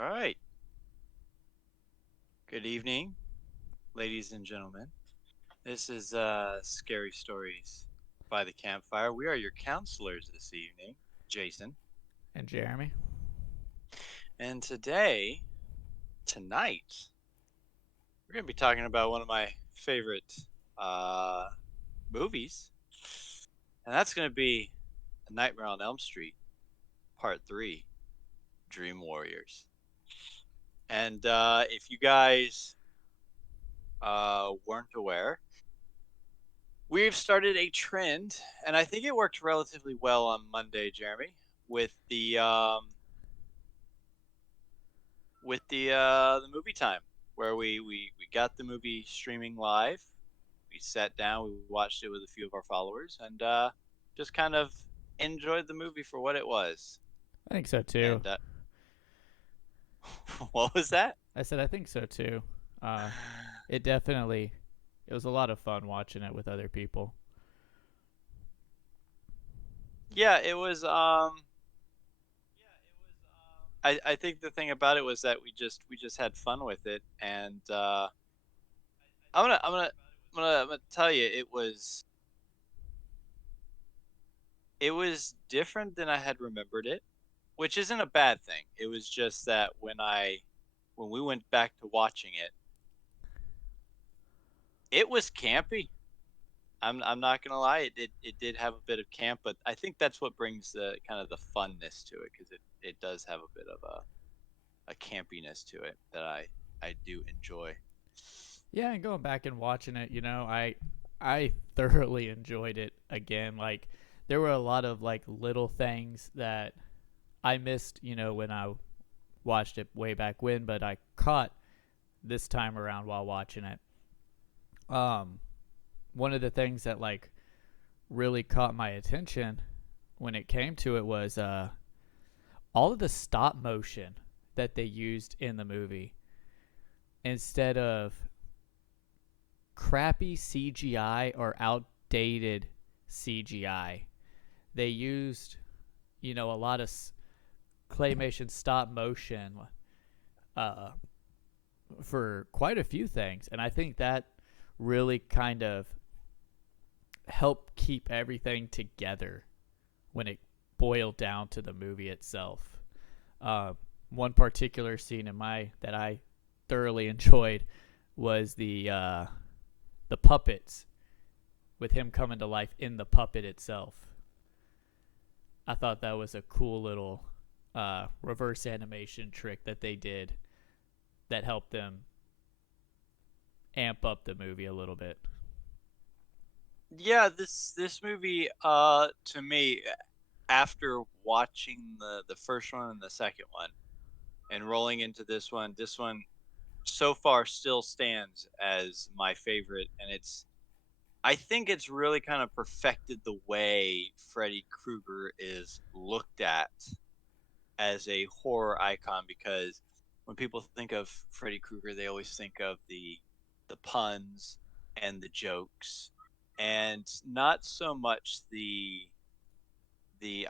All right. Good evening, ladies and gentlemen. This is Scary Stories by the Campfire. We are your counselors this evening, Jason. And Jeremy. And tonight, we're going to be talking about one of my favorite uh, movies, and that's going to be A Nightmare on Elm Street, Part 3, Dream Warriors. And if you guys weren't aware, we've started a trend, and I think it worked relatively well on Monday, Jeremy, with the movie time, where we got the movie streaming live. We sat down, we watched it with a few of our followers, and just kind of enjoyed the movie for what it was. I think so too. And what was that? I said I think so too. Uh, it definitely it was a lot of fun watching it with other people. Yeah, it was. I think the thing about it was that we just had fun with it, and I'm gonna tell you it was different than I had remembered it, which isn't a bad thing. It was just that when we went back to watching it, it was campy. I'm not gonna lie, it did have a bit of camp, but I think that's what brings the kind of the funness to it, because it does have a bit of a campiness to it that I do enjoy. Yeah, and going back and watching it, I thoroughly enjoyed it again. Like there were a lot of like little things that I missed, when I watched it way back when, but I caught this time around while watching it. Um, One of the things that like really caught my attention when it came to it was all of the stop motion that they used in the movie instead of crappy CGI or outdated CGI. They used, a lot of claymation stop motion uh, for quite a few things. And I think that really kind of helped keep everything together when it boiled down to the movie itself. Uh, One particular scene in my that I thoroughly enjoyed was the puppets with him coming to life in the puppet itself. I thought that was a cool little reverse animation trick that they did that helped them amp up the movie a little bit. Yeah, this movie, to me, after watching the first one and the second one, and rolling into this one so far still stands as my favorite, and I think it's really kind of perfected the way Freddy Krueger is looked at as a horror icon, because when people think of Freddy Krueger, they always think of the puns and the jokes, and not so much the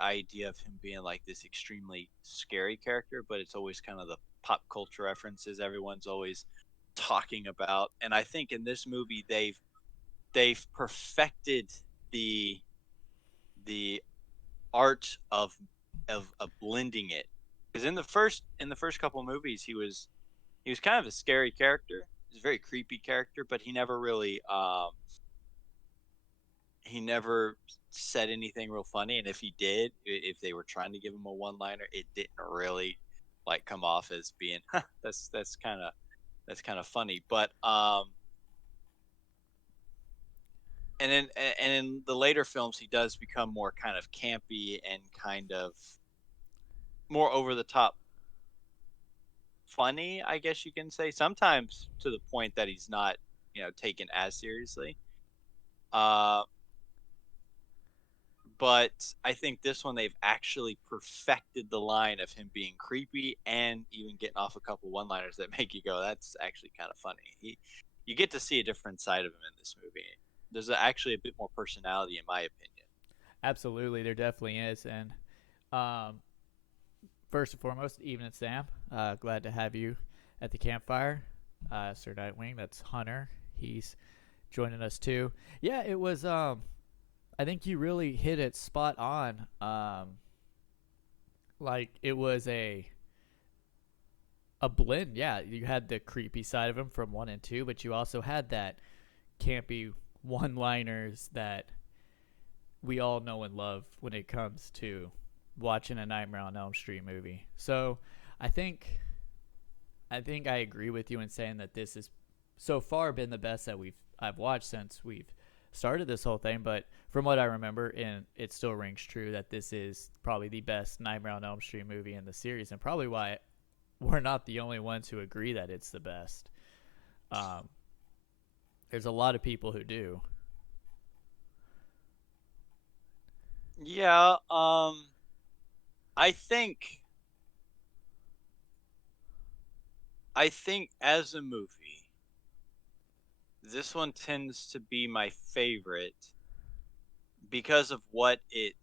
idea of him being like this extremely scary character, but it's always kind of the pop culture references everyone's always talking about. And I think in this movie they've perfected the the art of blending it, because in the first couple movies he was kind of a scary character. He's a very creepy character, but he never said anything real funny, and if he did, if they were trying to give him a one liner, it didn't really like come off as being huh, that's kind of funny. But and in the later films he does become more kind of campy and kind of more over the top funny, I guess you can say, sometimes to the point that he's not, taken as seriously. Uh, but I think this one they've actually perfected the line of him being creepy and even getting off a couple one-liners that make you go, "That's actually kind of funny." You get to see a different side of him in this movie. There's actually a bit more personality, in my opinion. Absolutely, there definitely is, and um, first and foremost, evening, Sam. Glad to have you at the campfire. Sir Nightwing, that's Hunter. He's joining us too. Yeah, it was. I think you really hit it spot on. Like it was a blend. Yeah, you had the creepy side of him from 1 and 2, but you also had that campy one-liners that we all know and love when it comes to watching a Nightmare on Elm Street movie. So I think I agree with you in saying that this has so far been the best that I've watched since we've started this whole thing. But from what I remember, and it still rings true, that this is probably the best Nightmare on Elm Street movie in the series, and probably why we're not the only ones who agree that it's the best. Um, there's a lot of people who do. Yeah, I think as a movie, this one tends to be my favorite because of what it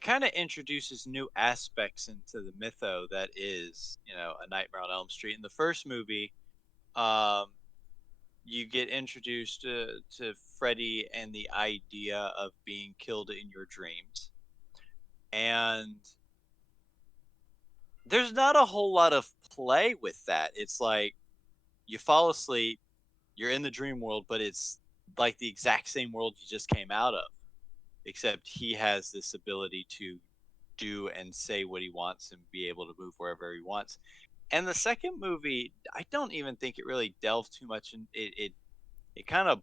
kind of introduces new aspects into the mytho that is, a Nightmare on Elm Street. In the first movie, um, you get introduced to Freddy and the idea of being killed in your dreams. And there's not a whole lot of play with that. It's like you fall asleep, you're in the dream world, but it's like the exact same world you just came out of, except he has this ability to do and say what he wants and be able to move wherever he wants. And the second movie, I don't even think it really delved too much in it kind of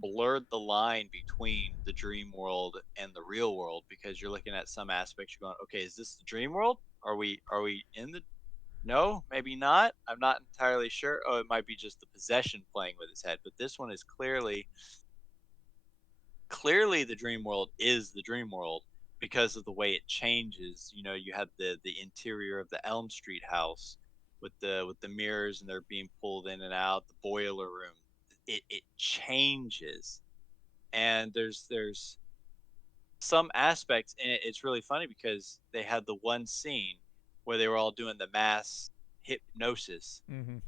blurred the line between the dream world and the real world, because you're looking at some aspects, you're going, okay, is this the dream world? Are we in the no, maybe not. I'm not entirely sure. Oh, it might be just the possession playing with his head, but this one is clearly the dream world is the dream world because of the way it changes. You had the interior of the Elm Street house with the mirrors, and they're being pulled in and out, the boiler room. It changes. And there's some aspects, and it's really funny because they had the one scene where they were all doing the mass hypnosis, Mm-hmm.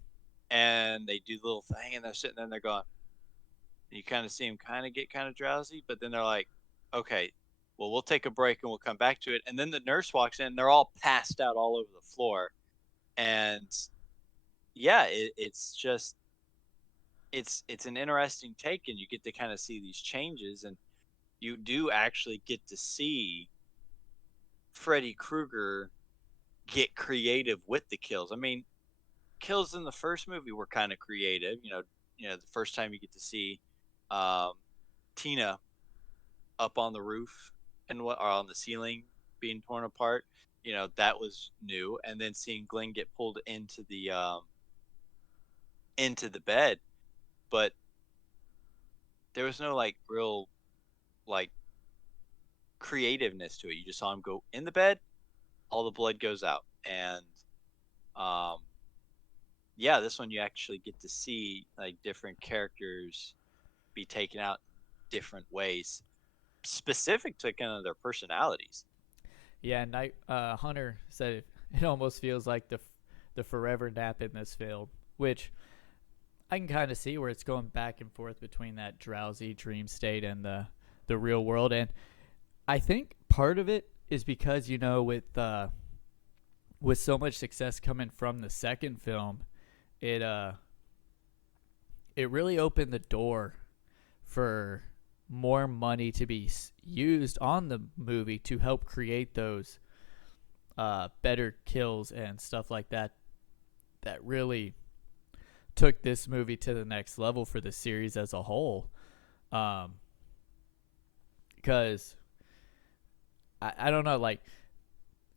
and they do the little thing, and they're sitting there and they're going, you kind of see them kind of get kind of drowsy, but then they're like, okay, well, we'll take a break and we'll come back to it. And then the nurse walks in, and they're all passed out all over the floor. And yeah, it's just it's an interesting take, and you get to kind of see these changes, and you do actually get to see Freddy Krueger get creative with the kills. I mean, kills in the first movie were kind of creative. The first time you get to see um, Tina up on the roof and what are on the ceiling being torn apart. That was new. And then seeing Glenn get pulled into the bed, but there was no like real like creativeness to it. You just saw him go in the bed, all the blood goes out, and um, yeah, this one you actually get to see like different characters be taken out different ways, specific to kind of their personalities. Yeah, Night Hunter said it almost feels like the forever nap in this film, which I can kind of see where it's going back and forth between that drowsy dream state and the real world. And I think part of it is because with so much success coming from the second film, it it really opened the door for more money to be used on the movie to help create those better kills and stuff like that. That really took this movie to the next level for the series as a whole. Because I don't know, like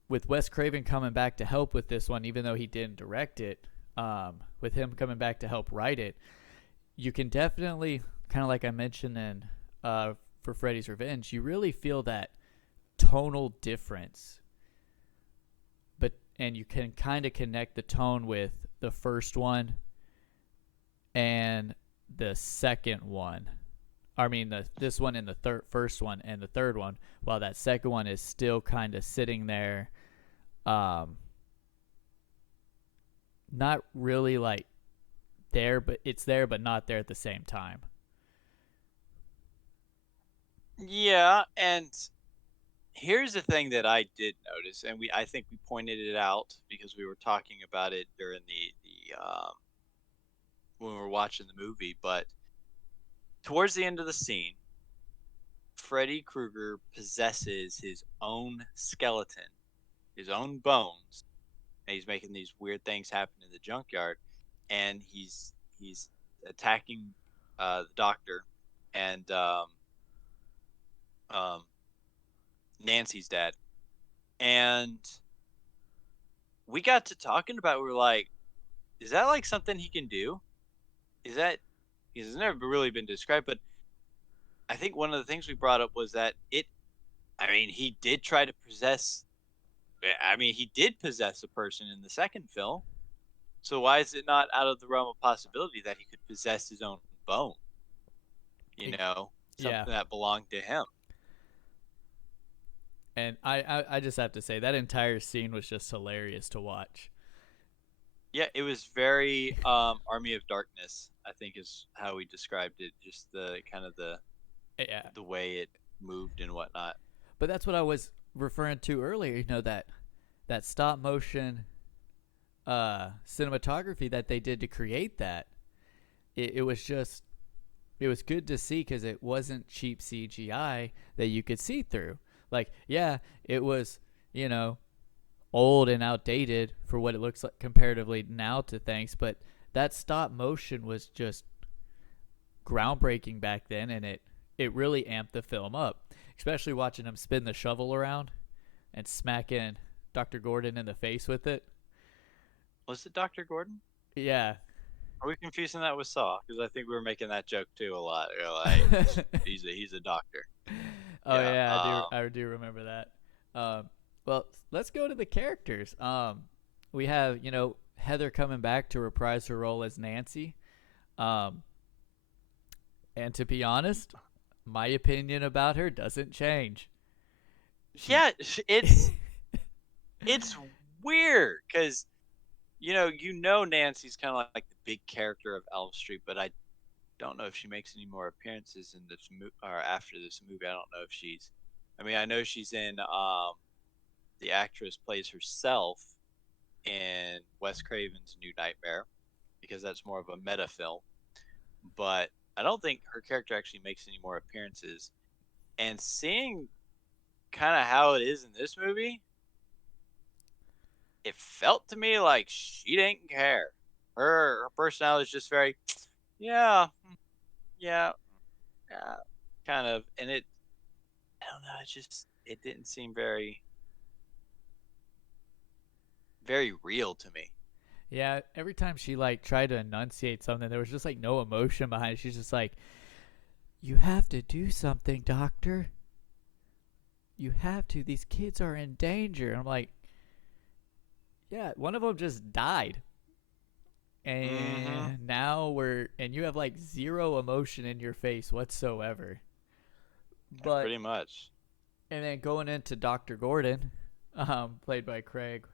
with Wes Craven coming back to help with this one, even though he didn't direct it, with him coming back to help write it, you can definitely, kind of like I mentioned in for Freddy's Revenge, you really feel that tonal difference. And you can kind of connect the tone with the first one and the second one. I mean, this one and the first one and the third one, while that second one is still kind of sitting there, um, not really like there, but it's there, but not there at the same time. Yeah, and here's the thing that I did notice, and I think we pointed it out because we were talking about it during the when we were watching the movie. But towards the end of the scene, Freddy Krueger possesses his own skeleton, his own bones, and he's making these weird things happen in the junkyard, and he's attacking the doctor and um, Nancy's dad, and we got to talking about. We were like, is that like something he can do? Is that because it's never really been described? But I think one of the things we brought up was that it. I mean, he did try to possess. I mean, he did possess a person in the second film. So why is it not out of the realm of possibility that he could possess his own bone? You know, Yeah, something that belonged to him. and I just have to say that entire scene was just hilarious to watch. Yeah, it was very Army of Darkness, I think is how we described it. Just the kind of Yeah, the way it moved and whatnot. but that's what I was referring to earlier. You know that stop motion cinematography that they did to create that. It was just it was good to see because it wasn't cheap CGI that you could see through. Like, yeah, it was, you know, old and outdated for what it looks like comparatively now to things, but that stop motion was just groundbreaking back then, and it really amped the film up, especially watching him spin the shovel around and smacking Dr. Gordon in the face with it. Was it Dr. Gordon? Yeah. Are we confusing that with Saw? Because I think we were making that joke too a lot. You're like, he's a doctor. Oh Yeah. yeah, I do remember that. Well, let's go to the characters. We have Heather coming back to reprise her role as Nancy. Um, and to be honest, my opinion about her doesn't change. She Yeah, it's weird because Nancy's kind of like the big character of Elm Street, but I don't know if she makes any more appearances in this or after this movie. I don't know if she's. I mean, I know she's in. The actress plays herself in Wes Craven's New Nightmare because that's more of a meta film. But I don't think her character actually makes any more appearances. And seeing kind of how it is in this movie, it felt to me like she didn't care. Her personality is just very, yeah, yeah, yeah, kind of. And I don't know. It didn't seem very real to me. Yeah, every time she like tried to enunciate something, there was just like no emotion behind it. She's just like, "You have to do something, doctor. You have to. These kids are in danger." And I'm like, "Yeah, one of them just died." Mm-hmm. And now and you have like zero emotion in your face whatsoever. But Pretty much. and then going into Dr. Gordon, played by Craig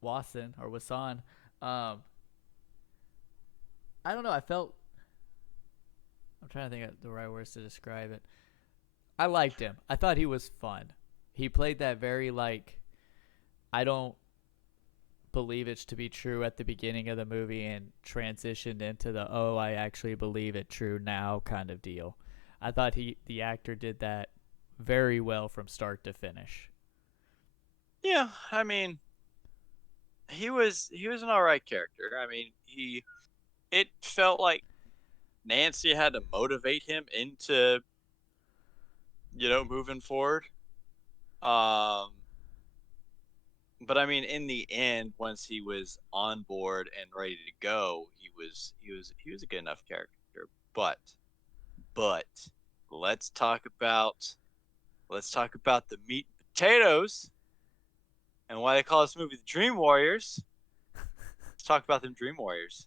Wasson or Wasson, um, I don't know. I'm trying to think of the right words to describe it. I liked him. I thought he was fun. He played that very like I don't believe it to be true at the beginning of the movie and transitioned into the I actually believe it true now kind of deal. I thought the actor did that very well from start to finish. Yeah, I mean, he was an all right character. I mean, it felt like Nancy had to motivate him into moving forward. Um, but I mean, in the end, once he was on board and ready to go, he was a good enough character. But let's talk about let's talk about the meat and potatoes and why they call this movie the Dream Warriors. Let's talk about them Dream Warriors.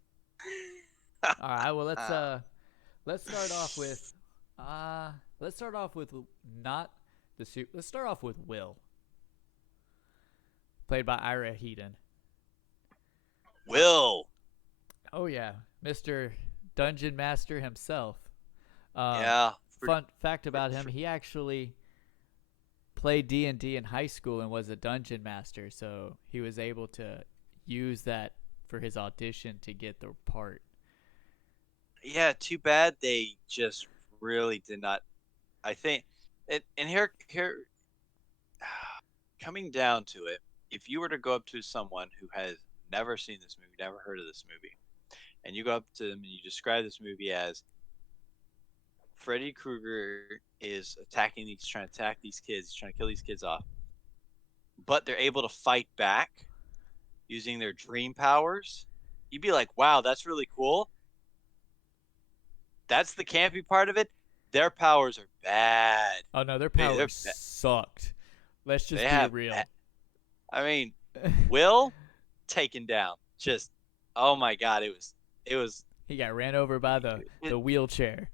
All right, well let's start off with Let's start off with not the suit. Let's start off with Will, played by Ira Heiden. Will. Oh yeah, Mr. Dungeon Master himself. Um, Yeah. Fun fact about him: he actually played D&D in high school and was a dungeon master, so he was able to use that for his audition to get the part. Yeah. Too bad they just really did not. I think. And here, coming down to it, if you were to go up to someone who has never seen this movie, never heard of this movie, and you go up to them and you describe this movie as Freddy Krueger is trying to attack these kids, he's trying to kill these kids off, but they're able to fight back using their dream powers, you'd be like, wow, that's really cool. That's the campy part of it. Their powers are bad. Oh no, their They're powers sucked. Let's they just be have. real. I mean, Will taken down. Just oh my god, it was. He got ran over by the wheelchair.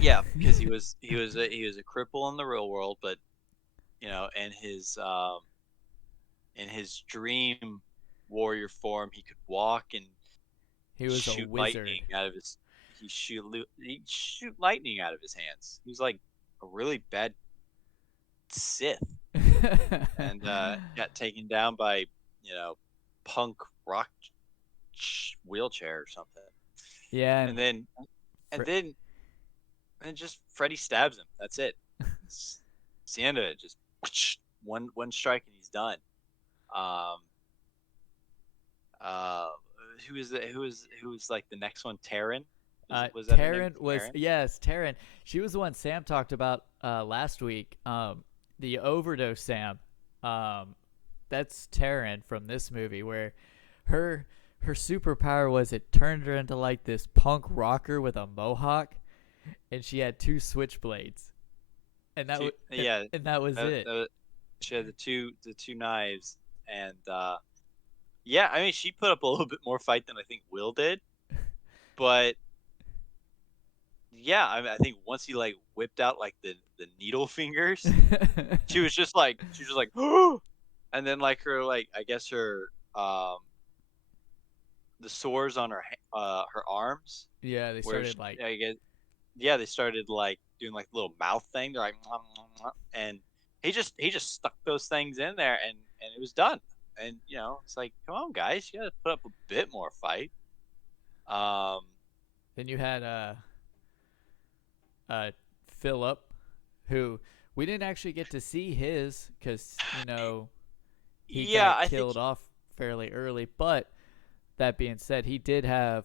Yeah, because he was a cripple in the real world, but in his dream warrior form, he could walk and He was a shoot wizard. lightning out of his. He'd shoot lightning out of his hands. He was like a really bad Sith, and got taken down by punk rock wheelchair or something. Yeah, And then and then and just Freddy stabs him. That's it. It's the end of it. Just one strike and he's done. Um, uh, who was like the next one? Taryn. Was that her name? Taryn was Taryn? yes, Taryn. She was the one Sam talked about last week. The overdose Sam. That's Taryn from this movie, where her superpower was it turned her into like this punk rocker with a mohawk, and she had two switchblades, and Yeah, and that was it. she had the two knives, and yeah, I mean she put up a little bit more fight than I think Will did, but yeah, I think once he like whipped out like the needle fingers, she was just like and then like her like I guess her the sores on her arms Yeah, they where started like I guess yeah they started like doing like a little mouth thing. They're like "Mwah, mwah, mwah," and he just stuck those things in there and it was done. And it's like come on guys, you gotta put up a bit more fight. Um, then you had uh Phillip, who we didn't actually get to see his because he yeah, got I think killed off fairly early. But that being said, he did have,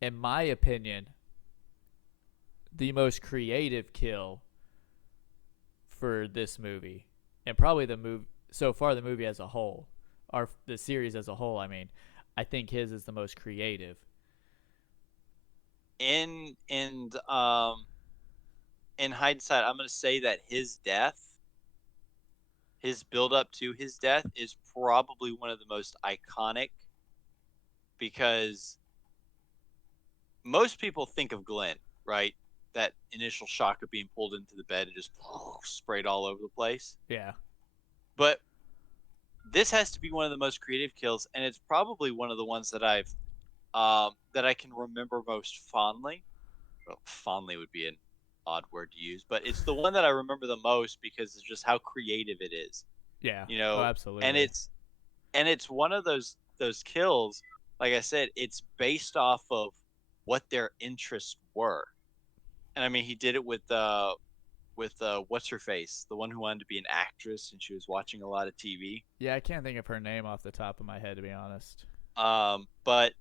in my opinion, the most creative kill for this movie, and probably the movie so far. The movie as a whole, or the series as a whole. I mean, I think his is the most creative. in hindsight, I'm gonna say that his build up to his death is probably one of the most iconic because most people think of Glenn, right? That initial shock of being pulled into the bed and just sprayed all over the place. Yeah, But this has to be one of the most creative kills, and it's probably one of the ones that I can remember most fondly. Well, fondly would be an odd word to use, but it's the one that I remember the most because it's just how creative it is. yeah. You Oh, know, and absolutely. it's one of those kills. Like I said, it's based off of what their interests were, and I mean he did it with what's her face, the one who wanted to be an actress and she was watching a lot of TV. Yeah, I can't think of her name off the top of my head, to be honest. But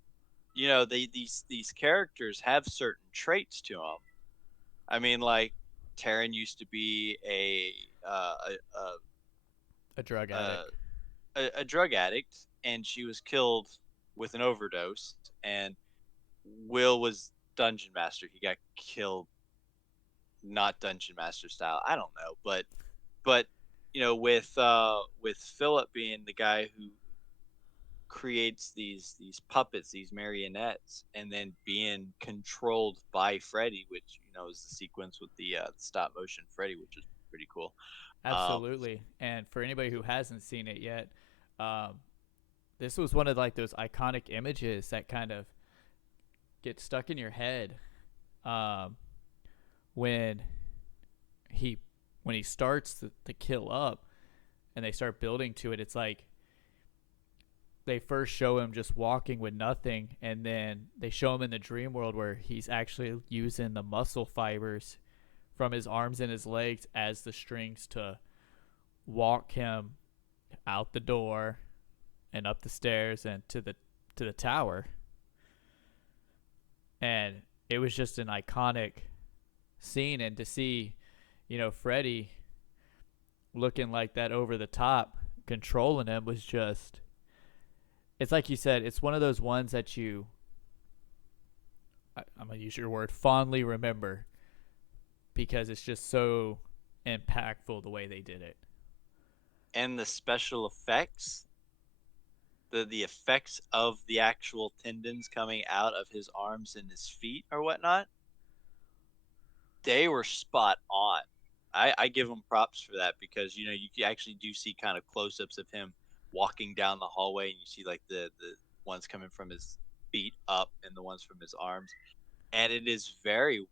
these characters have certain traits to them. I mean, like Taryn used to be A drug a, addict. a drug addict, and she was killed with an overdose. And Will was dungeon master. He got killed not dungeon master style. I don't know, but with Philip being the guy creates these puppets, these marionettes, and then being controlled by Freddy, which is the sequence with the stop motion Freddy, which is pretty cool. Um, Absolutely. And for anybody who hasn't seen it yet, um, this was one of like those iconic images that kind of get stuck in your head um, when he when he starts to kill up and they start building to it. It's like they first show him just walking with nothing, and then they show him in the dream world where he's actually using the muscle fibers from his arms and his legs as the strings to walk him out the door and up the stairs and to the tower. And it was just an iconic scene, and to see, Freddy looking like that over the top, controlling him was just. It's like you said. It's one of those ones that I'm gonna use your word, fondly remember, because it's just so impactful the way they did it. and the special effects, the effects of the actual tendons coming out of his arms and his feet or whatnot, they were spot on. I give him props for that, because you actually do see kind of close-ups of him walking down the hallway, and you see like the ones coming from his feet up and the ones from his arms, and it is very,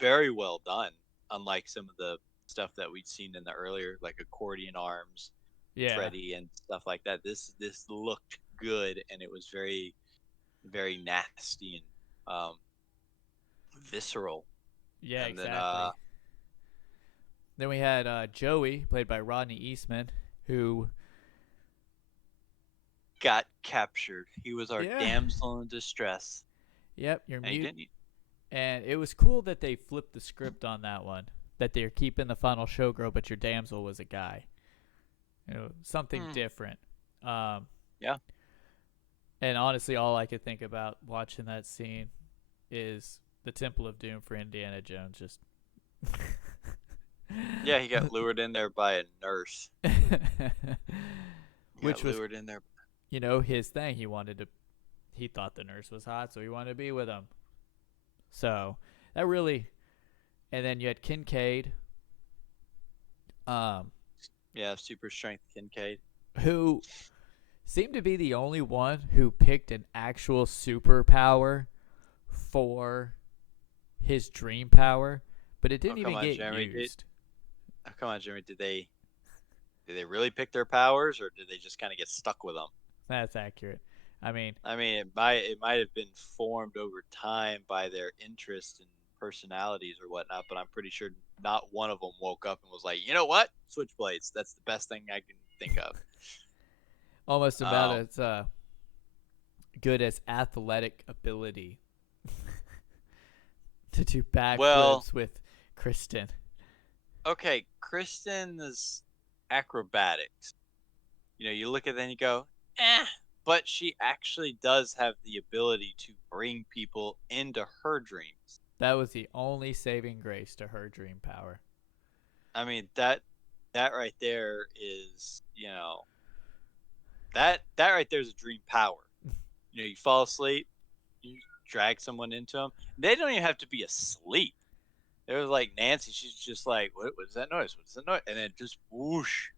very well done, unlike some of the stuff that we'd seen in the earlier, like accordion arms Yeah, Freddy and stuff like that. This looked good, and it was very, very nasty and visceral. yeah, And then exactly. Then we had Joey, played by Rodney Eastman, who, got captured. He was our yeah, damsel in distress, yep, you're and he mute. didn't. And it was cool that they flipped the script on that one. That they're keeping the final showgirl, but your damsel was a guy. Something Hmm. different. Um, Yeah. and honestly, all I could think about watching that scene is the Temple of Doom for Indiana Jones. Just Yeah, he got lured in there by a nurse. He got which was, lured in there. his thing. He thought the nurse was hot, so he wanted to be with him. So that really, and then you had Kincaid, um, Yeah, super strength Kincaid. who seemed to be the only one who picked an actual superpower for his dream power, but it Oh, didn't come even on, get Jeremy. used. Oh, come on, Jeremy. Did they really pick their powers, or did they just kind of get stuck with them? That's accurate. I mean, I mean, it might have been formed over time by their interests and personalities or whatnot, but I'm pretty sure not one of them woke up and was like, you know what, switchblades. That's the best thing I can think of. almost about Um, as good as athletic ability to do well, backflips with Kristen. okay, Kristen's acrobatics. You look at that and you go, eh. But she actually does have the ability to bring people into her dreams. That was the only saving grace to her dream power. I mean, that right there is, that right there is a dream power. You fall asleep, you drag someone into them. They don't even have to be asleep. It was like Nancy. She's just like, what is that noise? What is that noise? And then just whoosh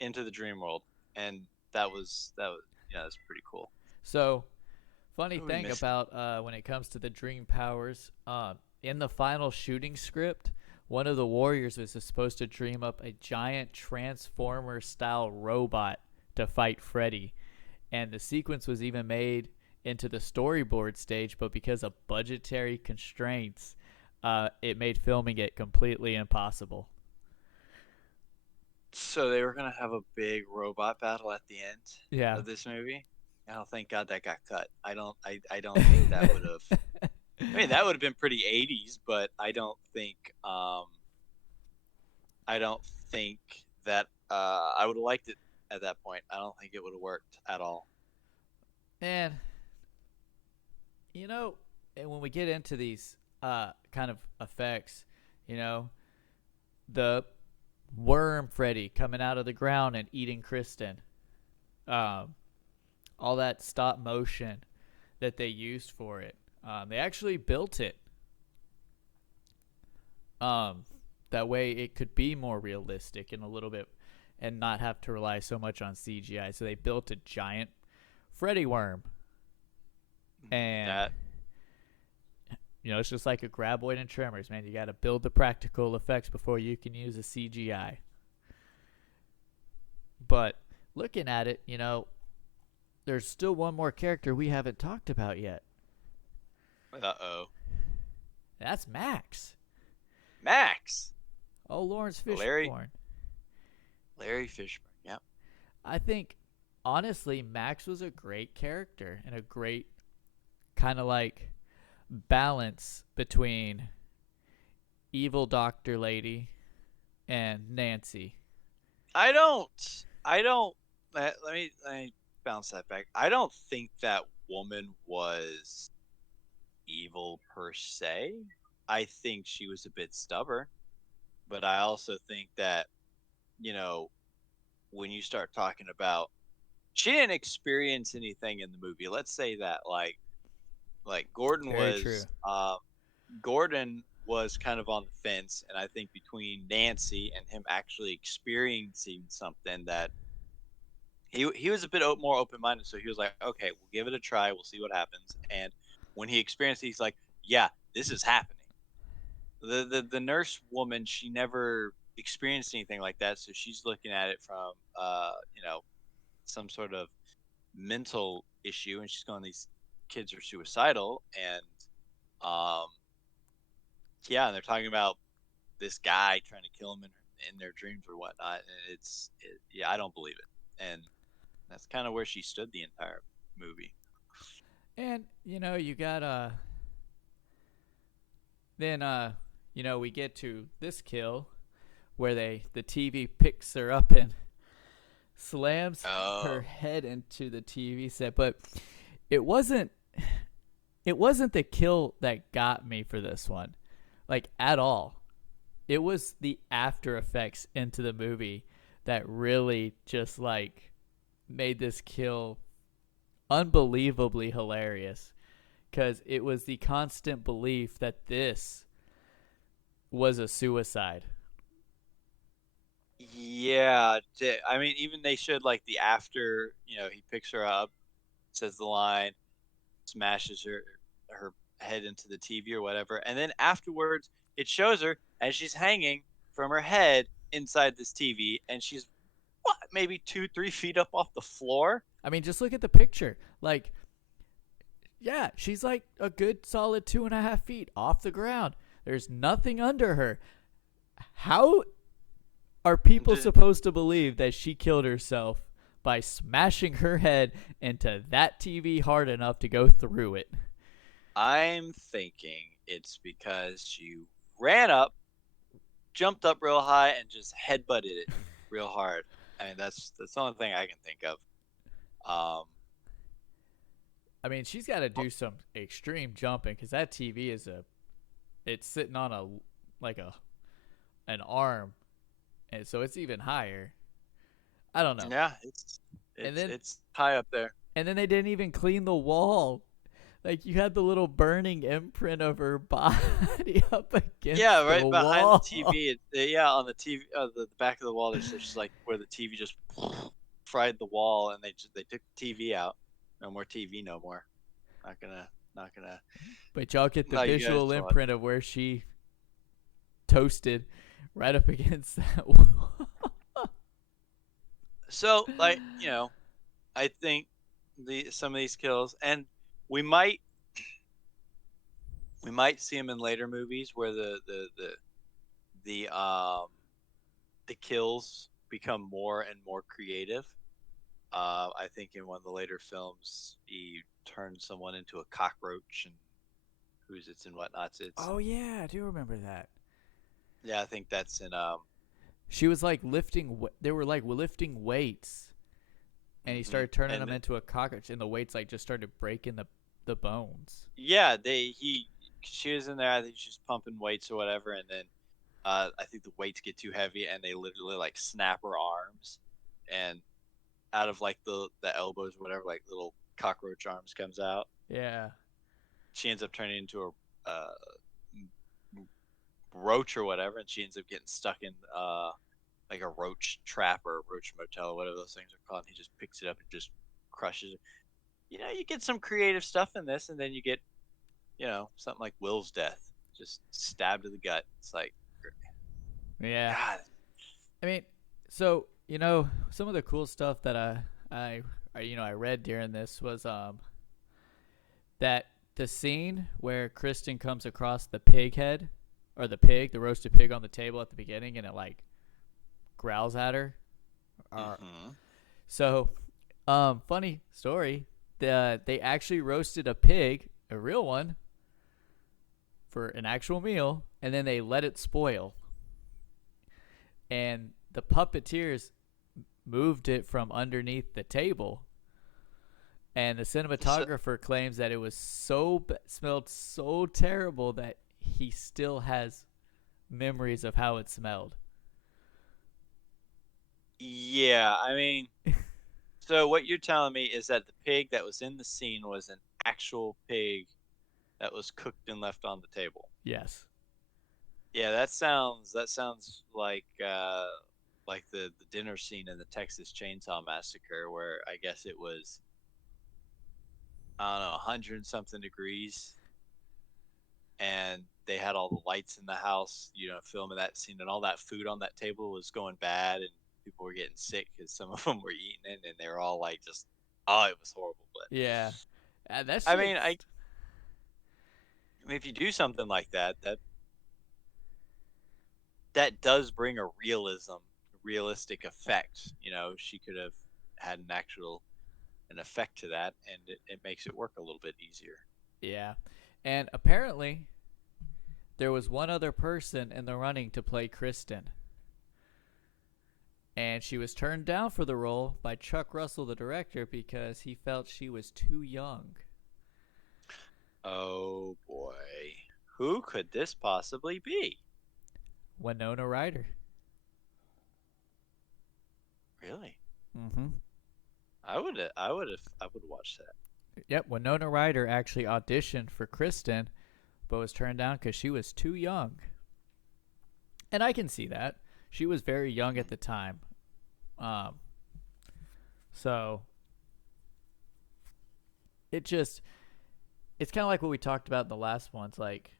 into the dream world. And that's pretty cool. So, funny Who are we thing missing? about when it comes to the dream powers, in the final shooting script, one of the warriors was supposed to dream up a giant transformer style robot to fight Freddy, and the sequence was even made into the storyboard stage, but because of budgetary constraints, it made filming it completely impossible. So they were gonna have a big robot battle at the end Yeah. of this movie. Oh, thank God that got cut. I don't think that would have. I mean, that would have been pretty 80s, but I don't think that I would have liked it at that point. I don't think it would have worked at all. And you know, and when we get into these kind of effects, you know, the worm Freddy coming out of the ground and eating Kristen. Um, all that stop motion that they used for it. They actually built it um, that way it could be more realistic and a little bit, and not have to rely so much on CGI. So they built a giant Freddy worm, and That it's just like a graboid and Tremors, man. You got to build the practical effects before you can use a CGI. But looking at it, there's still one more character we haven't talked about yet. uh-oh. That's Max. Max. Oh, Lawrence Fishburne. Larry Fishburne. Yep. I think, honestly, Max was a great character and a great kind of like balance between evil doctor lady and Nancy. I don't. Let me bounce that back. I don't think that woman was evil per se. I think she was a bit stubborn, but I also think that, you know, when you start talking about, she didn't experience anything in the movie. Let's say that, like Very true. Gordon was kind of on the fence, and I think between Nancy and him actually experiencing something, that he was a bit more open minded. So he was like, okay, we'll give it a try. We'll see what happens. And when he experienced it, he's like, yeah, this is happening. The nurse woman, she never experienced anything like that, so she's looking at it from some sort of mental issue, and she's going, these kids are suicidal, and um yeah, and they're talking about this guy trying to kill them in their dreams or whatnot, and yeah, I don't believe it, and that's kind of where she stood the entire movie. And you got then we get to this kill where the TV picks her up and slams Oh, her head into the TV set, but it wasn't the kill that got me for this one, like, at all. It was the after effects into the movie that really just like made this kill unbelievably hilarious, because it was the constant belief that this was a suicide. yeah. I mean, even they showed like the after. He picks her up, says the line, smashes her head into the TV or whatever, and then afterwards it shows her as she's hanging from her head inside this TV, and she's what, maybe 2-3 feet up off the floor. I mean, just look at the picture. Like, yeah, she's like a good solid 2.5 feet off the ground. There's nothing under her. How are people supposed to believe that she killed herself by smashing her head into that TV hard enough to go through it? I'm thinking it's because she ran up, jumped up real high, and just headbutted it real hard. I mean, that's the only thing I can think of. Um, I mean, she's got to do some extreme jumping, because that TV it's sitting on an arm, and so it's even higher. I don't know. yeah, And then it's high up there. they didn't even clean the wall. Like, you had the little burning imprint of her body up against Yeah, the right behind wall. the TV. Yeah, on the TV, the back of the wall, there's just like where the TV just fried the wall, and they took the TV out. No more TV, no more. Not gonna. But y'all get the No, you guys visual saw it. imprint of where she toasted right up against that wall. So, like, I think some of these kills, and we might see them in later movies where the kills become more and more creative. I think in one of the later films, he turns someone into a cockroach and who's it's and whatnots. Oh yeah, I do remember that. Yeah, I think that's in She was like lifting. They were like lifting weights, and he started turning and them into a cockroach, and the weights like just started breaking the bones. yeah, she was in there. I think she's pumping weights or whatever, and then I think the weights get too heavy, and they literally like snap her arms, and out of like the elbows or whatever, like little cockroach arms comes out. Yeah. She ends up turning into a roach or whatever, and she ends up getting stuck in like a roach trap or a roach motel, whatever those things are called. And he just picks it up and just crushes it. You get some creative stuff in this, and then you get something like Will's death, just stabbed to the gut. It's like, Yeah. God. I mean, so some of the cool stuff that I read during this was that the scene where Kristen comes across the pig head or the roasted pig on the table at the beginning, and it like growls at her. Mm-hmm. So, funny story. They actually roasted a pig, a real one, for an actual meal, and then they let it spoil. And the puppeteers moved it from underneath the table. And the So, cinematographer claims that it was smelled so terrible that he still has memories of how it smelled. yeah, I mean, so what you're telling me is that the pig that was in the scene was an actual pig that was cooked and left on the table. Yes. Yeah, that sounds like the dinner scene in the Texas Chainsaw Massacre, where I guess it was, I don't know, 100 and something degrees, and they had all the lights in the house, filming that scene, and all that food on that table was going bad, and people were getting sick because some of them were eating it, and they were all like, just, oh, it was horrible. But Yeah. That I mean, shit's. I mean, if you do something like that, that does bring a realistic effect. She could have had an effect to that, and it makes it work a little bit easier. Yeah. And apparently, there was one other person in the running to play Kristen. And she was turned down for the role by Chuck Russell, the director, because he felt she was too young. Oh boy, who could this possibly be? Winona Ryder. Really? Mm-hmm. I would watch that. Yep, Winona Ryder actually auditioned for Kristen, but was turned down because she was too young. And I can see that. She was very young at the time. Um, so it just, it's kind of like what we talked about in the last one. It's like,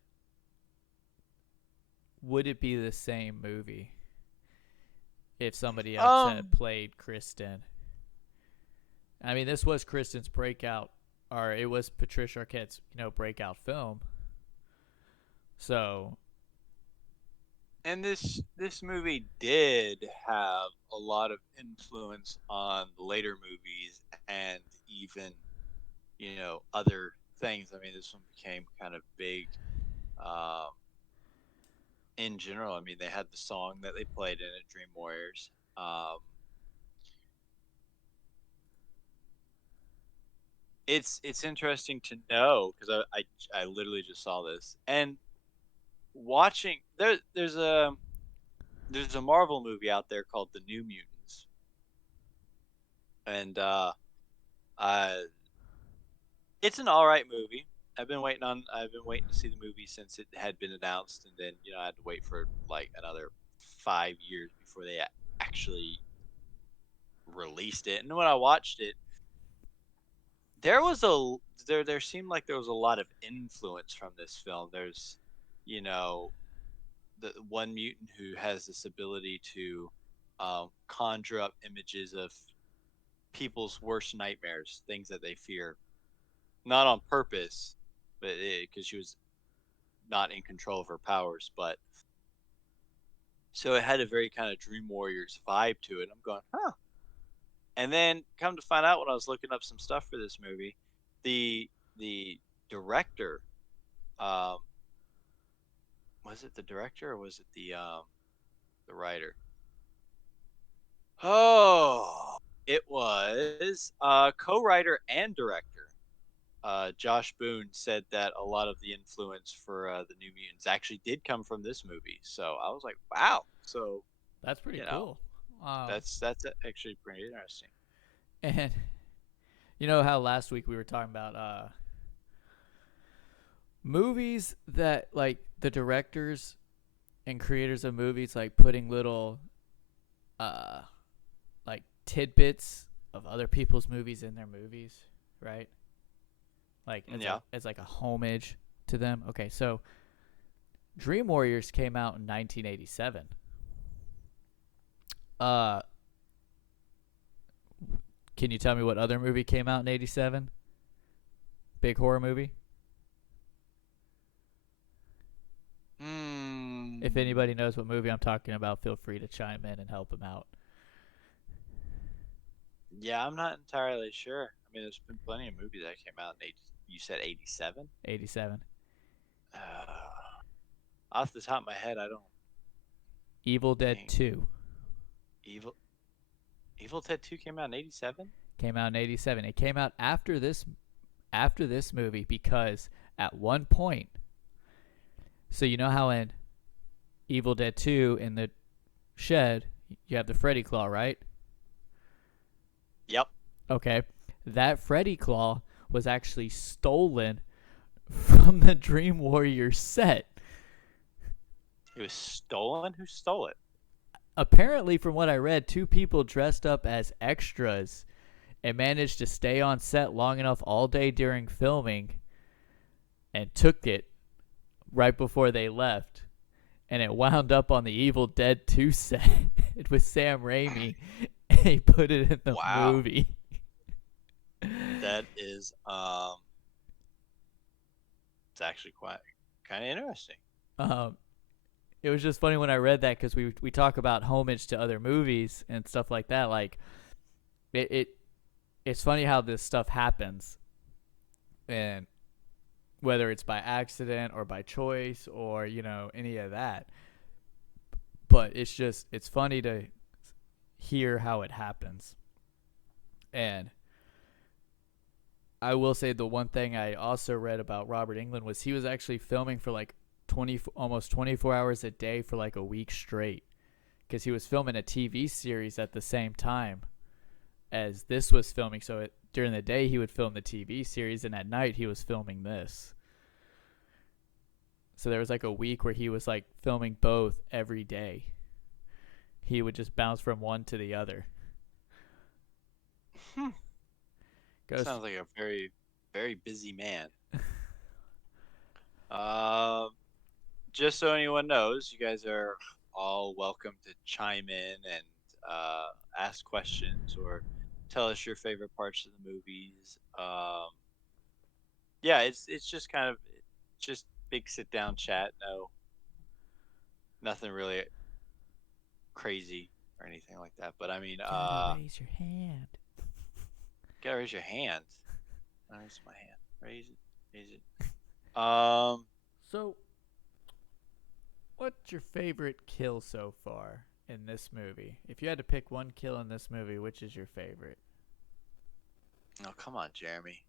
would it be the same movie if somebody else had Um, played Kristen? I mean, this was Kristen's breakout, or it was Patricia Arquette's, breakout film. So, and this movie did have a lot of influence on the later movies, and even other things. I mean, this one became kind of big, um, in general. I mean, they had the song that they played in it, Dream Warriors. It's interesting to know, because I literally just saw this, and watching there's a Marvel movie out there called The New Mutants, and uh it's an all right movie. I've been waiting to see the movie since it had been announced, and then I had to wait for like another 5 years before they actually released it. And when I watched it, there was a there seemed like there was a lot of influence from this film. There's you know the one mutant who has this ability to conjure up images of people's worst nightmares, things that they fear, not on purpose, but because she was not in control of her powers. But so it had a very kind of Dream Warriors vibe to it. I'm going, huh. And then come to find out, when I was looking up some stuff for this movie, the director, um, was it the director or was it the writer? Oh, it was co-writer and director. Josh Boone said that a lot of the influence for the New Mutants actually did come from this movie. So I was like, wow. So that's pretty you know, cool. Um, that's actually pretty interesting. And you know how last week we were talking about movies that like the directors and creators of movies like putting little uh like tidbits of other people's movies in their movies, right? Like Yeah. as like a homage to them. Okay, so Dream Warriors came out in 1987. Uh can you tell me what other movie came out in 87? Big horror movie? If anybody knows what movie I'm talking about, feel free to chime in and help them out. Yeah, I'm not entirely sure. I mean, there's been plenty of movies that came out in 80, you said 87? 87. Off the top of my head, I don't Evil Dead think 2 Evil Evil Dead 2 came out in 87? came out in 87. It came out after this movie because at one point, so you know how in Evil Dead 2 in the shed you have the Freddy claw, right? Yep. Okay. That Freddy claw was actually stolen from the Dream Warriors set. It was stolen? Who stole it? Apparently, from what I read, two people dressed up as extras and managed to stay on set long enough all day during filming and took it right before they left. And it wound up on the Evil Dead 2 set with Sam Raimi, and he put it in the Wow. movie. That is it's actually quite kind of interesting. It was just funny when I read that because we talk about homage to other movies and stuff like that. Like it's funny how this stuff happens, and whether it's by accident or by choice or any of that. But it's funny to hear how it happens. And I will say the one thing I also read about Robert Englund was he was actually filming for like almost 24 hours a day for like a week straight, because he was filming a TV series at the same time as this was filming. So during the day he would film the TV series, and at night he was filming this. So there was like a week where he was like filming both every day. He would just bounce from one to the other. Sounds like a very, very busy man. Um, just so anyone knows, you guys are all welcome to chime in and ask questions or tell us your favorite parts of the movies. Yeah, it's just kind of just big sit down chat. No, nothing really crazy or anything like that. But I mean, gotta raise your hand. gotta raise your hand. Raise my hand. Raise it. So, what's your favorite kill so far in this movie? If you had to pick one kill in this movie, which is your favorite? Oh, come on, Jeremy.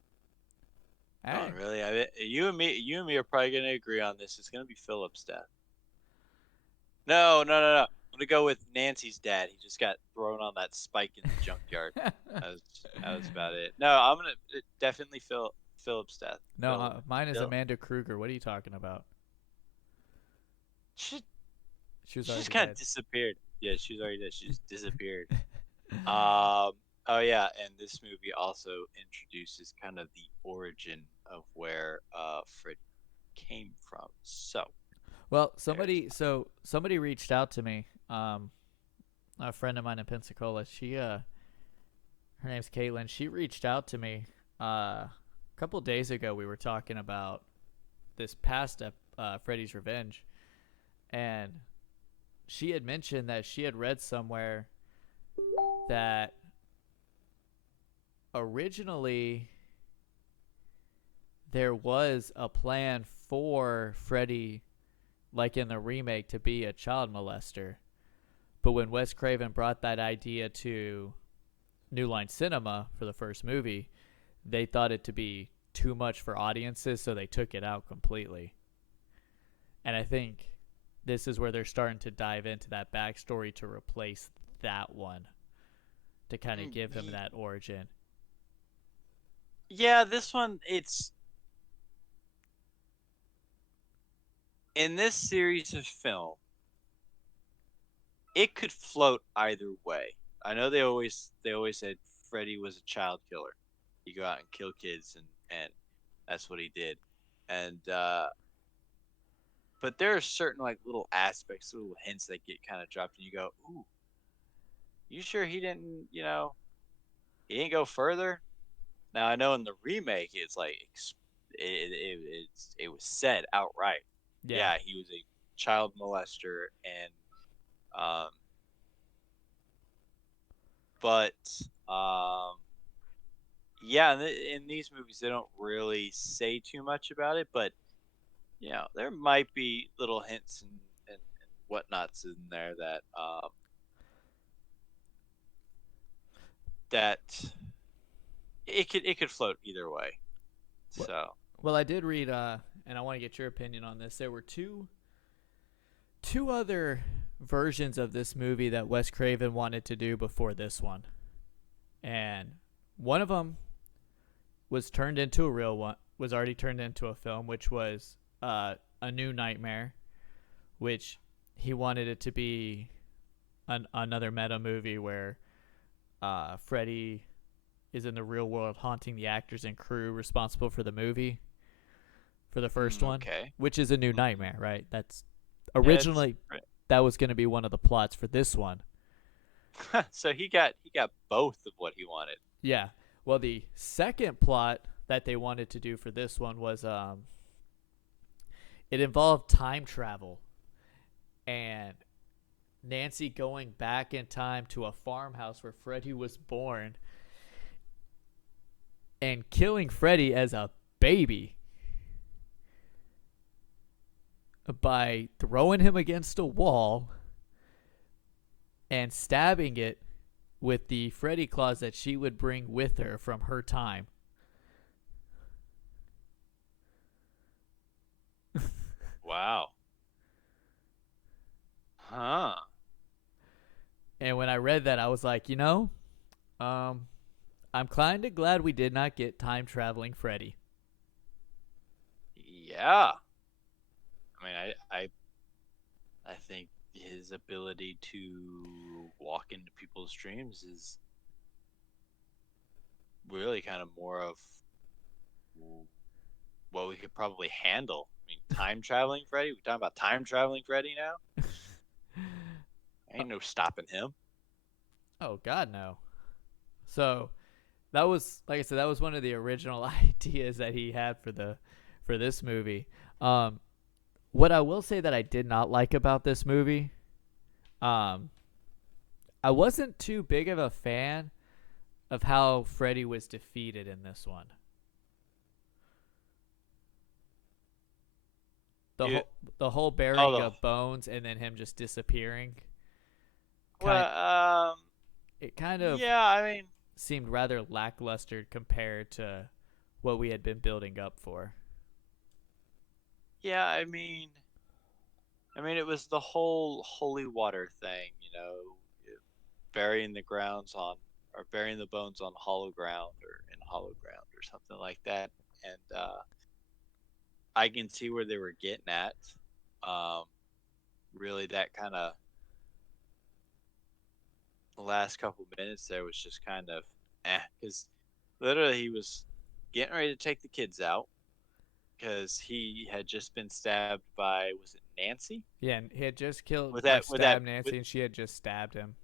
Hey. Oh, really? You and me are probably gonna agree on this. It's gonna be Phillip's death. No. I'm gonna go with Nancy's dad. He just got thrown on that spike in the junkyard. that was about it. No, I'm gonna definitely Phillip's death. No, mine is Amanda Kruger. What are you talking about? She was just kind of disappeared. Yeah, she was already dead. She just disappeared. Oh yeah, and this movie also introduces kind of the origin of where Fred came from. So, well, somebody reached out to me. A friend of mine in Pensacola. Her name's Caitlin. She reached out to me a couple days ago. We were talking about this past Freddy's Revenge, and she had mentioned that she had read somewhere that originally there was a plan for Freddy, like in the remake, to be a child molester. But when Wes Craven brought that idea to New Line Cinema for the first movie, they thought it to be too much for audiences, so they took it out completely. And I think this is where they're starting to dive into that backstory to replace that one, to kind of give him Y- that origin. Yeah, this one, it's in this series of film, it could float either way. I know they always said Freddy was a child killer. He go out and kill kids, and that's what he did. And but there are certain like little aspects, little hints that get kind of dropped, and you go, "Ooh, you sure he didn't? He didn't go further?" Now I know in the remake, it's like it was said outright. Yeah. Yeah, he was a child molester, and um, but um, yeah, in these movies they don't really say too much about it, but there might be little hints and whatnots in there that it could float either way. Well, So well, I did read, and I want to get your opinion on this. There were two other versions of this movie that Wes Craven wanted to do before this one, and one of them was turned into a real one. Was already turned into a film, which was A New Nightmare, which he wanted it to be another meta movie where Freddy is in the real world haunting the actors and crew responsible for the movie for the first one, okay. which is A New Nightmare, right? That's It's originally that was going to be one of the plots for this one. so he got both of what he wanted. Yeah. Well, the second plot that they wanted to do for this one was it involved time travel and Nancy going back in time to a farmhouse where Freddy was born and killing Freddy as a baby by throwing him against a wall and stabbing it with the Freddy claws that she would bring with her from her time. Wow. Huh. And when I read that, I was like, um, I'm kind of glad we did not get time traveling Freddy. Yeah. I mean, I think his ability to walk into people's dreams is really kind of more of what we could probably handle. I mean, time traveling Freddy. We talking about time traveling Freddy now? Ain't no stopping him. Oh God, no. So that was, like I said, that was one of the original ideas that he had for this movie. Um, what I will say that I did not like about this movie, um, I wasn't too big of a fan of how Freddy was defeated in this one. The You, whole the whole oh, burying of bones and then him just disappearing, kind well, it kind of yeah. I mean, seemed rather lackluster compared to what we had been building up for. yeah. I mean, it was the whole holy water thing. Burying the grounds on or burying the bones on hollow ground or in hollow ground or something like that. And I can see where they were getting at. Um, really, that kind of the last couple minutes there was just kind of because literally he was getting ready to take the kids out because he had just been stabbed by was it Nancy? Yeah, and he had just killed With or that with that stabbed with Nancy, and she had just stabbed him.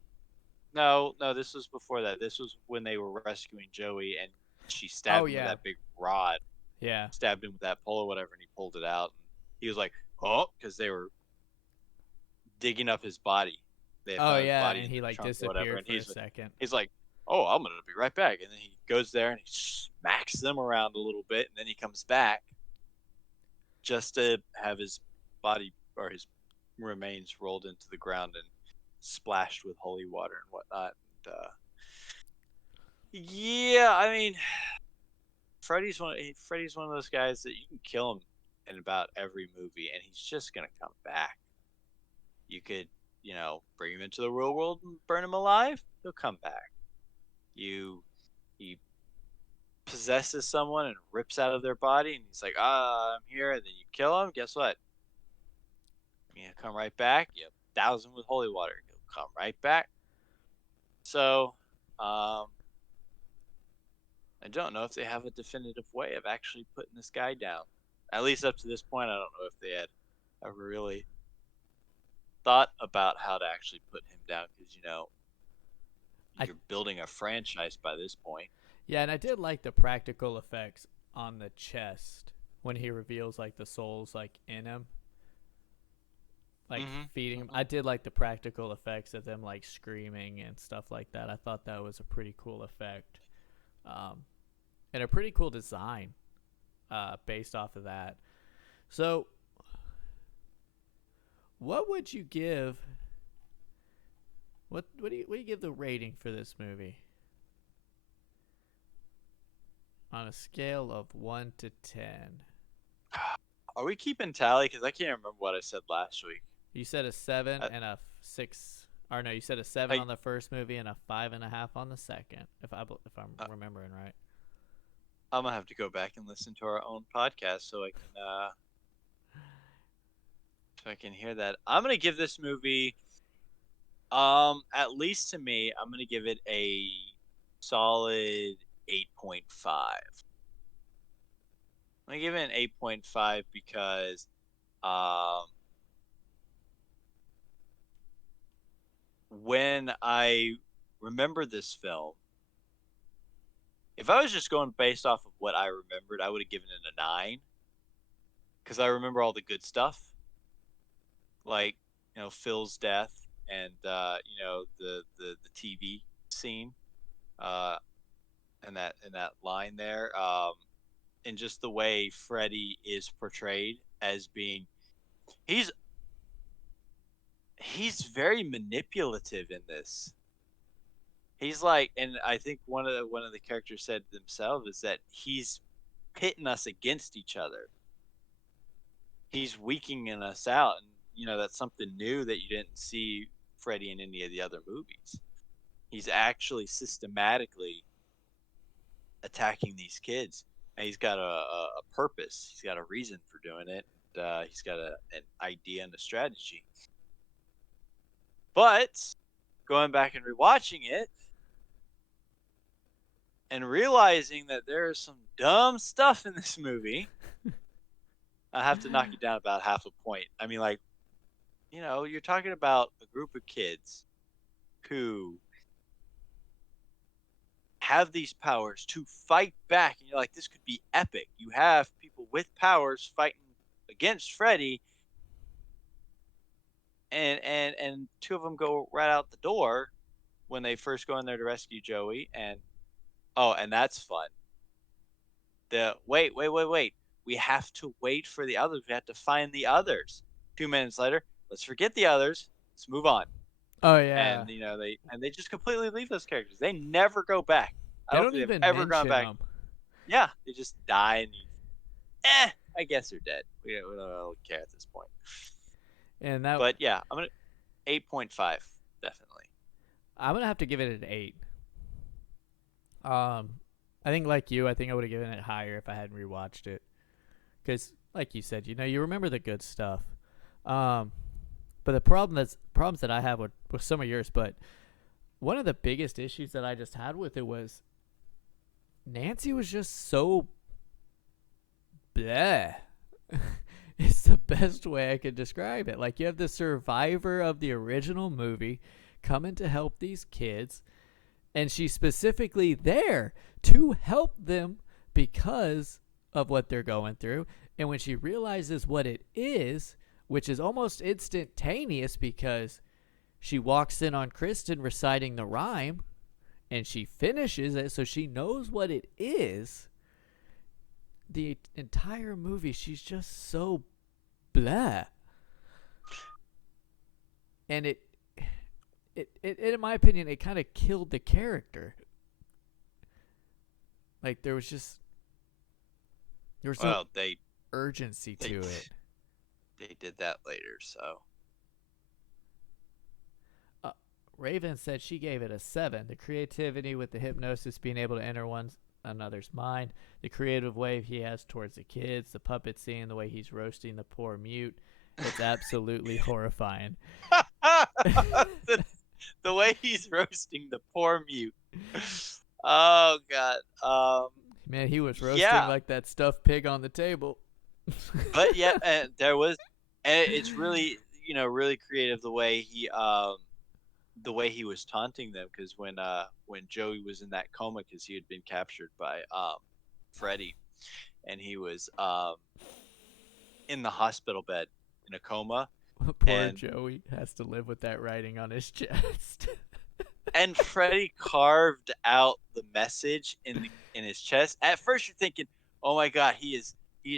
no, this was before that. This was when they were rescuing Joey and she Oh stabbed him with yeah, that big rod, yeah. stabbed him with that pole or whatever, and he pulled it out. And he was like, "Oh," because they were digging up his body. They had Oh found his yeah, body and in he the like trunk or whatever, disappeared and for a second. he's like, "Oh, I'm gonna be right back." And then he goes there and he smacks them around a little bit, and then he comes back just to have his body or his remains rolled into the ground and splashed with holy water and whatnot. And, yeah, I mean, Freddy's one of those guys that you can kill him in about every movie, and he's just gonna come back. You could, bring him into the real world and burn him alive. He'll come back. You he possesses someone and rips out of their body, and he's like, I'm here. And then you kill him. Guess what? You come right back. You douse him with holy water. He'll come right back. So, I don't know if they have a definitive way of actually putting this guy down. At least up to this point, I don't know if they had ever really thought about how to actually put him down, because I you're building a franchise by this point. Yeah, and I did like the practical effects on the chest when he reveals like the souls like in him, like feeding him. Mm-hmm. I did like the practical effects of them like screaming and stuff like that. I thought that was a pretty cool effect, and a pretty cool design based off of that. So, what would you give? What do you give the rating for this movie on a scale of 1 to 10? Are we keeping tally? Because I can't remember what I said last week. You said a 7 I, and a 6. Or no, you said a 7 I, on the first movie and a 5.5 on the second. If I'm uh, remembering right. I'm gonna have to go back and listen to our own podcast so I can hear that. I'm gonna give this movie, at least to me, I'm gonna give it a solid 8.5. I'm gonna give it an 8.5 because um when I remember this film, if I was just going based off of what I remembered, I would have given it a 9, because I remember all the good stuff, like Phil's death, and the TV scene, uh, and that line there, and just the way Freddy is portrayed as being, he's he's very manipulative in this. He's like, and I think one of the characters said themselves is that he's pitting us against each other. He's weakening us out, and that's something new that you didn't see Freddy in any of the other movies. He's actually systematically attacking these kids, and he's got a purpose. He's got a reason for doing it. He's got an idea and a strategy. But going back and rewatching it and realizing that there is some dumb stuff in this movie, I have to knock it down about half a point. I mean, like, you're talking about a group of kids who have these powers to fight back, and you're like, this could be epic. You have people with powers fighting against Freddy, and two of them go right out the door when they first go in there to rescue Joey, and that's fun. Wait, we have to wait for the others. We have to find the others. 2 minutes later, let's forget the others. Let's move on. Oh yeah. And they just completely leave those characters. They never go back. I They don't don't think they've even ever gone mention back. them. Yeah, they just die, and I guess they're dead. We don't really care at this point. And that But yeah, I'm gonna 8.5, definitely. I'm gonna have to give it an 8. I think like you, I think I would have given it higher if I hadn't rewatched it. Because, like you said, you remember the good stuff. But the problems that I have with some of yours, but one of the biggest issues that I just had with it was Nancy was just so bleh. It's the best way I could describe it. Like, you have the survivor of the original movie coming to help these kids, and she's specifically there to help them because of what they're going through. And when she realizes what it is, which is almost instantaneous because she walks in on Kristen reciting the rhyme and she finishes it, so she knows what it is. The entire movie, she's just so blah. And it in my opinion, it kind of killed the character. Like, there was no urgency to it. They did that later, so Raven said she gave it a 7. The creativity with the hypnosis, being able to enter one another's mind, the creative way he has towards the kids, the puppet scene, the way he's roasting the poor mute. It's absolutely horrifying. the, the way he's roasting the poor mute. Oh God. Man, he was roasting Yeah, like that stuffed pig on the table. but yeah, there was, and it's really, really creative the way he was taunting them, because when Joey was in that coma because he had been captured by Freddy, and he was in the hospital bed in a coma, Poor and Joey has to live with that writing on his chest. Freddy carved out the message in his chest. At first, you're thinking, "Oh my God, he has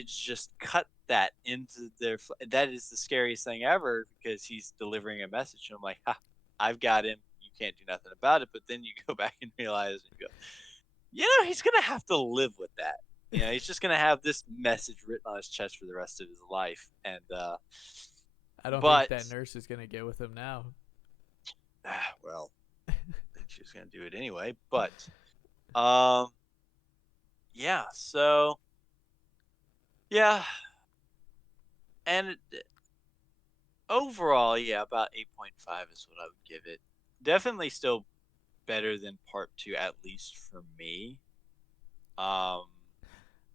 just cut that into their. That is the scariest thing ever because he's delivering a message." And I'm like, "Ha, I've got him. You can't do nothing about it." But then you go back and realize, and you go, he's gonna have to live with that. He's just gonna have this message written on his chest for the rest of his life. And I don't think but that nurse is gonna get with him now. well, I think she was gonna do it anyway. But um, yeah. So yeah, and overall, yeah, about 8.5 is what I would give it. Definitely still better than part two, at least for me. Um,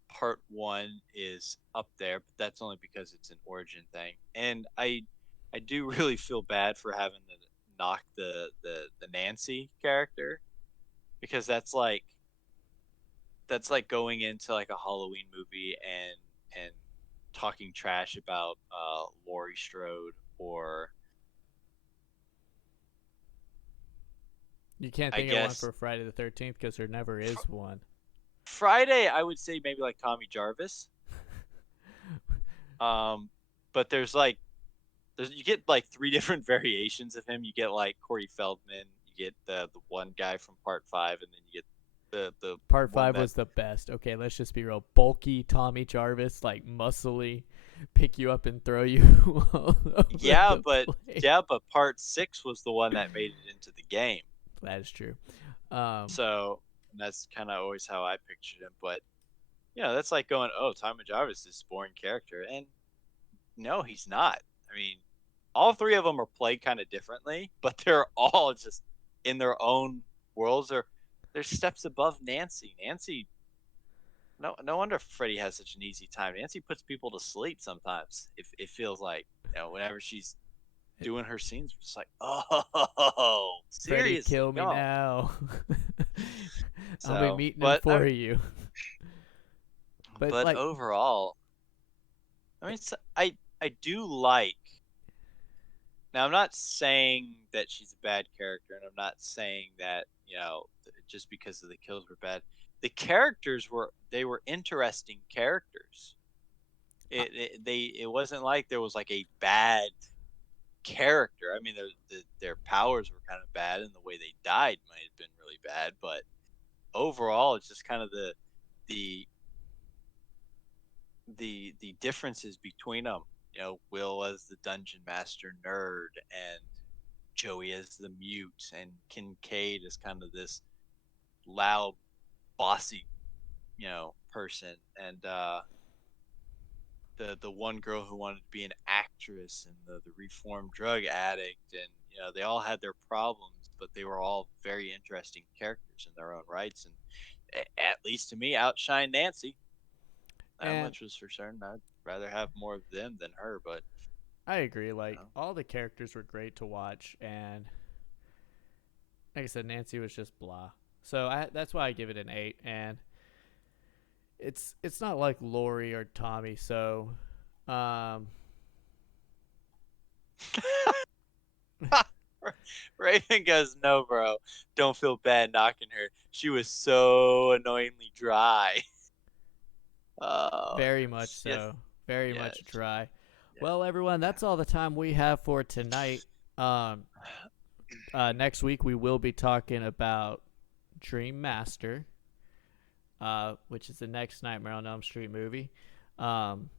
part one is up there, but that's only because it's an origin thing. And I do really feel bad for having to knock the Nancy character, because that's like going into like a Halloween movie and talking trash about Laurie Strode, or You can't I think of one guess for Friday the 13th because there never is one. Friday. I would say maybe like Tommy Jarvis. Um, but you get like three different variations of him. You get like Corey Feldman, you get the one guy from part five, and then you get the Part one 5 that was the best. Okay, let's just be real. Bulky Tommy Jarvis, like muscly, pick you up and throw you all over yeah, the but place. yeah, but part six was the one that made it into the game. That is true. Um, So that's kind of always how I pictured him. But that's like going, oh, Tommy Jarvis is this boring character, and no, he's not. I mean, all three of them are played kind of differently, but they're all just in their own worlds. They're steps above Nancy. Nancy, no wonder Freddy has such an easy time. Nancy puts people to sleep sometimes. If it feels like, whenever she's doing her scenes, we're just like, oh, Freddy, seriously, kill me come on. now. I'll be So, meeting him but for you. But but like, overall, I mean, I do like. Now, I'm not saying that she's a bad character, and I'm not saying that just because of the kills were bad. The characters were interesting characters. It wasn't like there was like a bad character. I mean, their powers were kind of bad, and the way they died might have been really bad. But overall, it's just kind of the the differences between them. Will as the dungeon master nerd, and Joey as the mute, and Kincaid as kind of this loud, bossy, person, and the one girl who wanted to be an actress, and the reformed drug addict, and they all had their problems, but they were all very interesting characters in their own rights, and at least to me, outshine Nancy. That and much was for certain. I'd rather have more of them than her, but I agree. Like, know. all the characters were great to watch, and like I said, Nancy was just blah. So that's why I give it an 8. And it's not like Lori or Tommy. So, um, Raven goes, "No, bro, don't feel bad knocking her. She was so annoyingly dry." Oh, very much yes, yes, so. Very yes, much dry. yeah. Well, everyone, that's all the time we have for tonight. Um, Next week we will be talking about Dream Master, which is the next Nightmare on Elm Street movie. Um,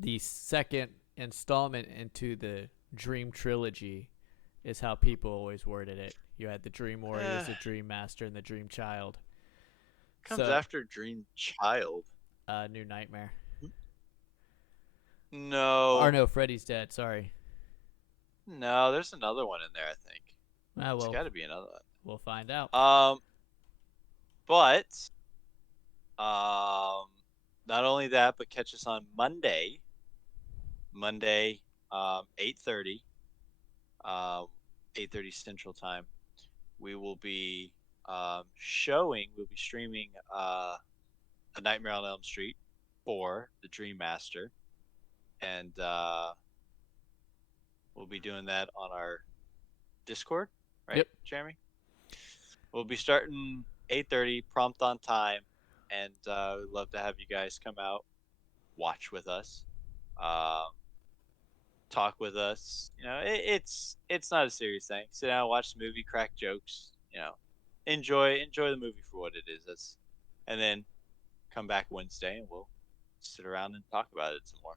the second installment into the Dream trilogy is how people always worded it. You had the Dream Warriors, Eh, the Dream Master, and the Dream Child. comes So, after Dream Child. New Nightmare. Or No, no, Freddy's Dead. Sorry. no, there's another one in there. I think Ah, it's well, got to be another we'll find out. one. But um, not only that, but catch us on Monday. Monday, 8:30, um, 8:30 Central Time. We will be we'll be streaming A Nightmare on Elm Street for the Dream Master, and we'll be doing that on our Discord, right, Yep. Jeremy? We'll be starting 8:30, prompt on time, and we'd love to have you guys come out, watch with us, um, talk with us. It's not a serious thing. Sit down, watch the movie, crack jokes. Enjoy the movie for what it is. And then come back Wednesday and we'll sit around and talk about it some more.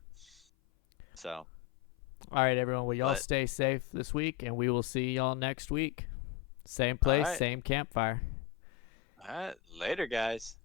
So, All right, everyone. Well, y'all but stay safe this week, and we will see y'all next week. Same all place, right, same campfire. all right, later, guys.